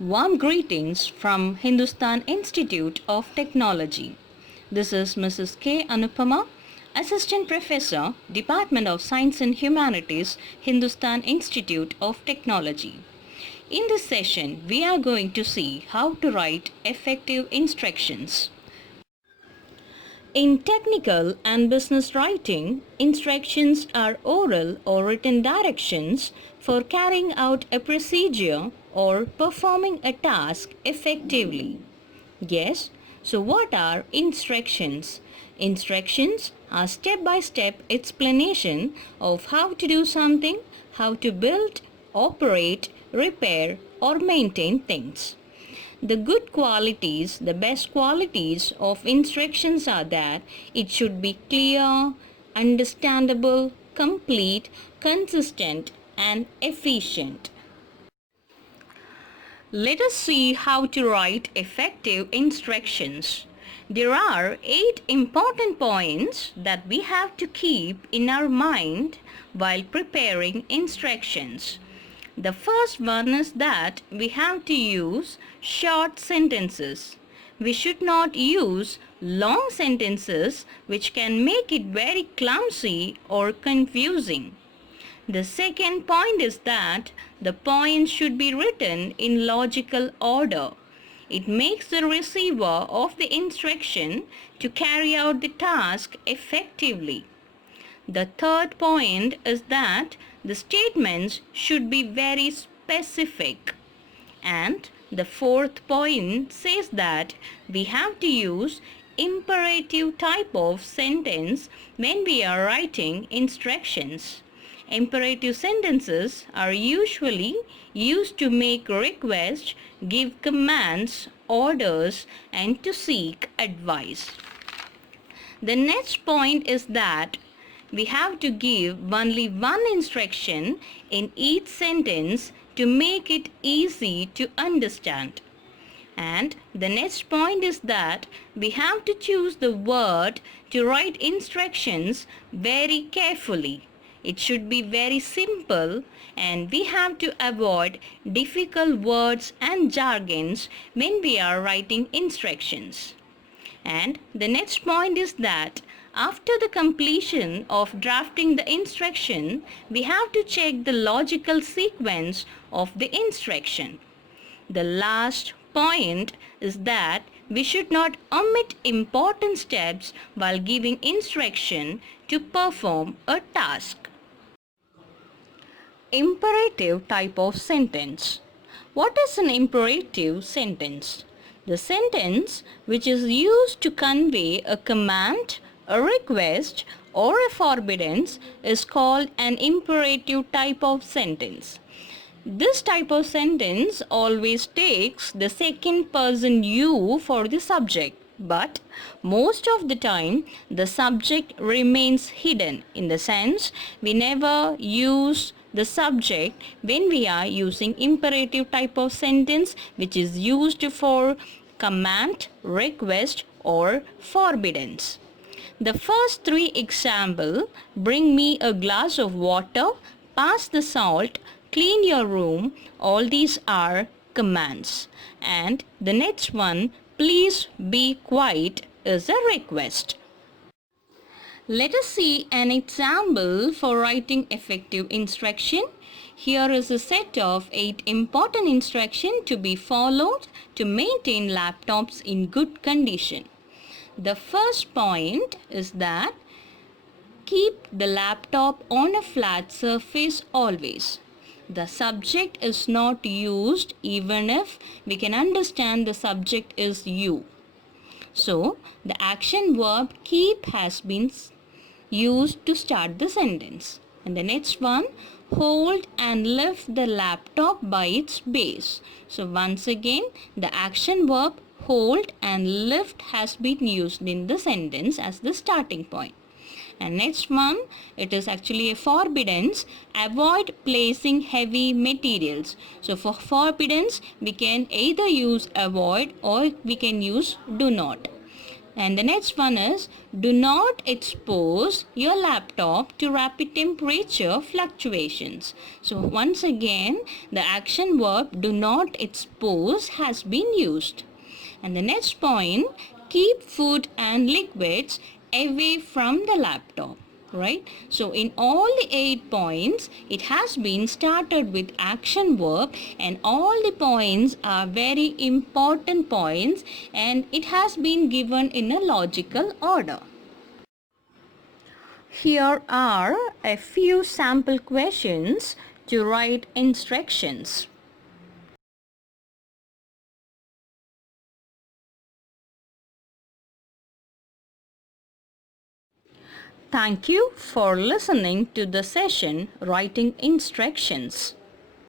Warm greetings from Hindusthan Institute of Technology. This is Mrs. K. Anupama, Assistant Professor, Department of Science and Humanities, Hindusthan Institute of Technology. In this session, we are going to see how to write effective instructions. In technical and business writing, instructions are oral or written directions for carrying out a procedure or performing a task effectively. Yes, so what are instructions? Instructions are step-by-step explanation of how to do something, how to build, operate, repair or maintain things. The good qualities, the best qualities of instructions are that it should be clear, understandable, complete, consistent and efficient. Let us see how to write effective instructions. There are 8 important points that we have to keep in our mind while preparing instructions. The first one is that we have to use short sentences. We should not use long sentences which can make it very clumsy or confusing. The second point is that the points should be written in logical order. It makes the receiver of the instruction to carry out the task effectively. The third point is that the statements should be very specific. And the fourth point says that we have to use imperative type of sentence when we are writing instructions. Imperative sentences are usually used to make requests, give commands, orders, and to seek advice. The next point is that we have to give only one instruction in each sentence to make it easy to understand. And the next point is that we have to choose the word to write instructions very carefully. It should be very simple and we have to avoid difficult words and jargons when we are writing instructions. And the next point is that after the completion of drafting the instruction, we have to check the logical sequence of the instruction. The last point is that we should not omit important steps while giving instruction to perform a task. Imperative type of sentence. What is an imperative sentence? The sentence which is used to convey a command, a request or a forbiddance is called an imperative type of sentence. This type of sentence always takes the second person you for the subject, but most of the time the subject remains hidden. In the sense, we never use the subject when we are using imperative type of sentence which is used for command, request or forbiddance. The first 3 examples, bring me a glass of water, pass the salt, clean your room, all these are commands. And the next one, please be quiet, is a request. Let us see an example for writing effective instruction. Here is a set of 8 important instructions to be followed to maintain laptops in good condition. The first point is that keep the laptop on a flat surface always. The subject is not used even if we can understand the subject is you. So, the action verb keep has been used to start the sentence. And the next one, hold and lift the laptop by its base. So, once again, the action verb hold and lift has been used in the sentence as the starting point. And next one, it is actually a forbiddance, avoid placing heavy materials. So for forbiddance, we can either use avoid or we can use do not. And the next one is, do not expose your laptop to rapid temperature fluctuations. So once again, the action verb do not expose has been used. And the next point, keep food and liquids away from the laptop. Right? So in all the 8 points, it has been started with action verb, and all the points are very important points, and it has been given in a logical order. Here are a few sample questions to write instructions. Thank you for listening to the session Writing Instructions.